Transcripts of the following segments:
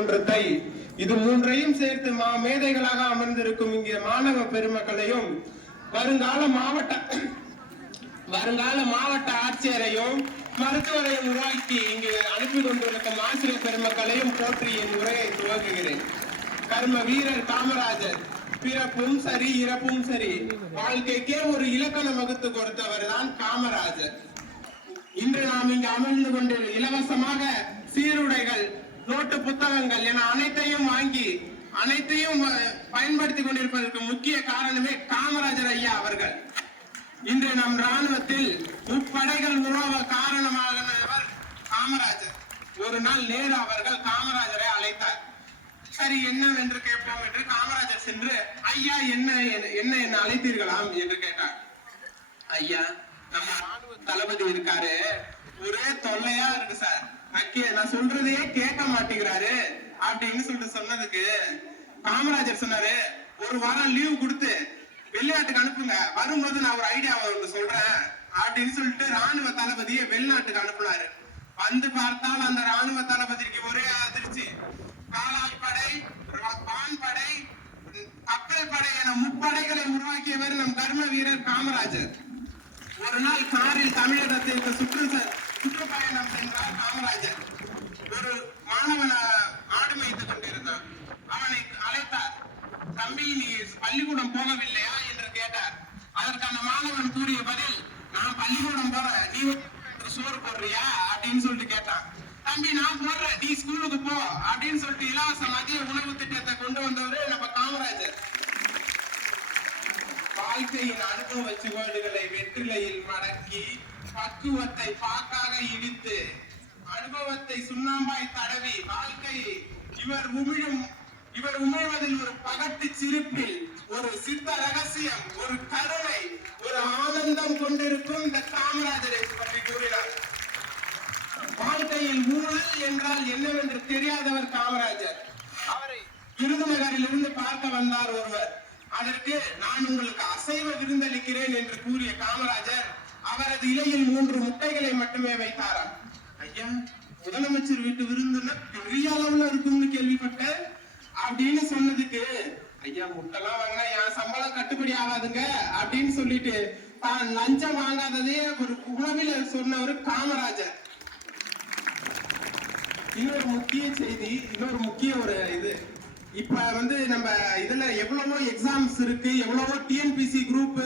ஒன்றத்தை இது மூன்றையும் சேர்த்து மேதைகளாக அமர்ந்திருக்கும் இங்கே மாணவ பெருமக்களையும் வருங்கால மாவட்ட ஆட்சியரையும் மருத்துவரையும் உருவாக்கி இங்கு அனுப்பி கொண்டிருக்கும் ஆசிரியர் பெருமக்களையும் போற்றி என் உரையை துவங்குகிறேன். கர்ம வீரர் காமராஜர் பிறப்பும் சரி இறப்பும் சரி வாழ்க்கைக்கே ஒரு இலக்கணம் வகுத்து கொடுத்தவர் தான் காமராஜர். இன்று நாம் இங்கு அமர்ந்து கொண்டு இலவசமாக சீருடைகள், நோட்டு புத்தகங்கள் என அனைத்தையும் வாங்கி அனைத்தையும் பயன்படுத்திக் கொண்டிருப்பதற்கு முக்கிய காரணமே காமராஜர் ஐயா அவர்கள். இன்று நம் ராணுவத்தில் முப்படைகள் உருவ காரணமானவர் காமராஜர். ஒரு நாள் நேரு அவர்கள் காமராஜரை அழைத்தார். சரி என்னவென்று கேட்போம் என்று காமராஜர் சென்று, ஐயா என்ன அழைத்தீர்களாம் என்று கேட்டார். ஐயா, நம்ம ராணுவ தளபதி இருக்காரு, ஒரே தொல்லையா இருக்கு சார், நான் சொல்றதையே கேட்க மாட்டேங்கிறாரு அப்படின்னு சொல்லிட்டு சொன்னதுக்கு காமராஜர் சொன்னாரு, ஒரு வாரம் லீவு கொடுத்து வெளிநாட்டுக்கு அனுப்புங்க, வரும்போது நான் ஒரு ஐடியா சொல்றேன் அப்படின்னு சொல்லிட்டு ராணுவ தளபதியை வெளிநாட்டுக்கு அனுப்புனாரு. வந்து பார்த்தால் அந்த ராணுவ தளபதிக்கு ஒரே அதிர்ச்சி. காலாட்படை, வான்படை, கப்பல் படை என முப்படைகளை உருவாக்கியவர் நம் கர்ம வீரர் காமராஜர். ஒரு நாள் காரில் தமிழகத்திற்கு சுற்றுப்பயணம் சென்றார் காமராஜர். ஒரு மாணவன் ஆடு மேய்த்து கொண்டிருந்தான். அவனை அழைத்தார். தம்பி, நீ பள்ளிக்கூடம் போகவில்லையா என்று கேட்டார். அதற்கு அந்த மாணவன் கூறிய பதில், நான் பள்ளிக்கூடம் போறேன், நீ சோறு போடுறியா அப்படின்னு சொல்லிட்டு கேட்டான். தம்பி, நான் போடுறேன், நீ ஸ்கூலுக்கு போ அப்படின்னு சொல்லிட்டு இலவச மதிய உணவு திட்டத்தை கொண்டு வந்தவரு நம்ம காமராஜர். வாழ்க்கையின் அனுபவ சுவடுகளை வெற்றிலையில் மடக்கி பக்குவத்தை பாக்காக இடித்து அனுபவத்தை சுண்ணாம்பாய் தடவி வாழ்க்கையை இவர் உமிழ்வதில் ஒரு பகட்டு சிரிப்பில் ஒரு சித்த ரகசியம், ஒரு கருணை, ஒரு ஆனந்தம் கொண்டிருக்கும் இந்த காமராஜரை பற்றி கூறினார். வாழ்க்கையில் ஊழல் என்றால் என்னவென்று தெரியாதவர் காமராஜர். அவரை விருதுநகரில் இருந்து பார்க்க வந்தார் ஒருவர். அதற்கு நான் உங்களுக்கு அசைவ விருந்தளிக்கிறேன் என்று கூறிய காமராஜர் அவரது இலையில் 3 முட்டைகளை மட்டுமே வைத்தாராம். ஐயா, முதலமைச்சர் வீட்டு விருந்துன்னா பெரிய அளவுல இருக்கும்னு கேள்விப்பட்டேன் அப்படின்னு சொன்னதுக்கு, ஐயா முட்டைலாம் வாங்கினா என் சம்பளம் கட்டுப்படி ஆகாதுங்க அப்படின்னு சொல்லிட்டு தான் லஞ்சம் வாங்காததே ஒரு உணவில் சொன்ன ஒரு காமராஜர். இன்னொரு முக்கிய செய்தி, இன்னொரு முக்கிய ஒரு இது, இப்ப நம்ம இதுல எவ்வளவோ எக்ஸாம்ஸ் இருக்கு, எவ்வளவோ டிஎன்பிசி குரூப்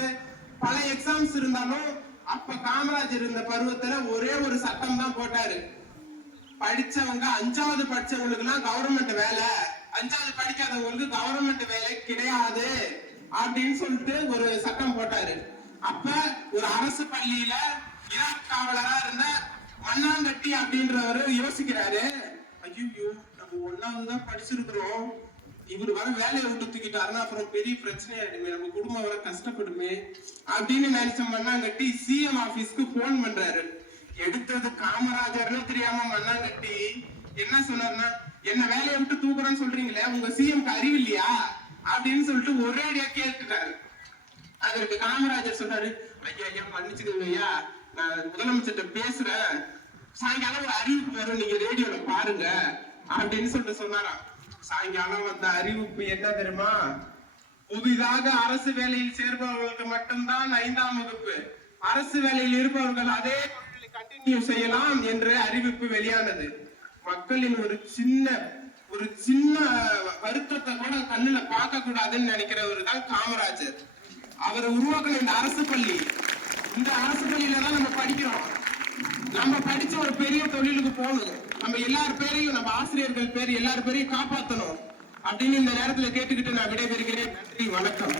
பல எக்ஸாம்ஸ் இருந்தாலும் அப்ப காமராஜர் இருந்த பருவத்துல ஒரே ஒரு சட்டம் தான் போட்டாரு. படிச்சவங்க 5வது படிச்சவங்களுக்கு எல்லாம் கவர்மெண்ட் வேலை, 5வது படிக்காதவங்களுக்கு கவர்மெண்ட் வேலை கிடையாது அப்படின்னு சொல்லிட்டு ஒரு சட்டம் போட்டாரு. அப்ப ஒரு அரசு பள்ளியில இராக் காவலரா இருந்த மண்ணாங்கட்டி அப்படின்றவரு யோசிக்கிறாரு, ஐயோ நம்ம 1வது தான் படிச்சிருக்கிறோம், இவரு வர வேலையை விட்டு தூக்கிட்டாருன்னா அப்புறம் பெரிய பிரச்சனை ஆயிடுமே, நம்ம குடும்பம் வர கஷ்டப்படுமே அப்படின்னு நினைச்ச மண்ணாங்கட்டி சிஎம் ஆபீஸ்க்கு போன் பண்றாரு. எடுத்தது காமராஜர்னு தெரியாம மண்ணாங்கட்டி என்ன சொன்னார்னா, என்ன வேலையை விட்டு தூக்குறேன்னு சொல்றீங்களே, உங்க சிஎம்க்கு அறிவு இல்லையா அப்படின்னு சொல்லிட்டு ஒரேடியா கேட்டுட்டாரு. அதற்கு காமராஜர் சொன்னாரு, ஐயா மன்னிச்சுக்கோங்க ஐயா, நான் முதலமைச்சர்கிட்ட பேசுறேன், சாயங்காலம் ஒரு அறிவிப்பு வரும், நீங்க ரேடியோல பாருங்க அப்படின்னு சொல்லிட்டு சொன்னாராம். சாயங்காலம் வந்த அறிவிப்பு என்ன தெரியுமா? புதிதாக அரசு வேலையில் சேர்பவர்களுக்கு மட்டும்தான் 5ஆம் வகுப்பு, அரசு வேலையில் இருப்பவர்கள் அதே கண்டினியூ செய்யலாம் என்று அறிவிப்பு வெளியானது. மக்களின் ஒரு சின்ன வருத்தத்தை கூட கண்ணுல பார்க்க கூடாதுன்னு நினைக்கிறவர் தான் காமராஜர். அவர் உருவாக்கின இந்த அரசு பள்ளி, இந்த அரசு பள்ளியில தான் நம்ம படிக்கிறோம். நம்ம படிச்ச ஒரு பெரிய தொழிலுக்கு போகணும், நம்ம எல்லார் பேரையும், நம்ம ஆசிரியர்கள் பேர் எல்லார் பேரையும் காப்பாற்றணும் அப்படின்னு இந்த நேரத்துல கேட்டுக்கிட்டு நான் விடைபெறுகிறேன். நன்றி, வணக்கம்.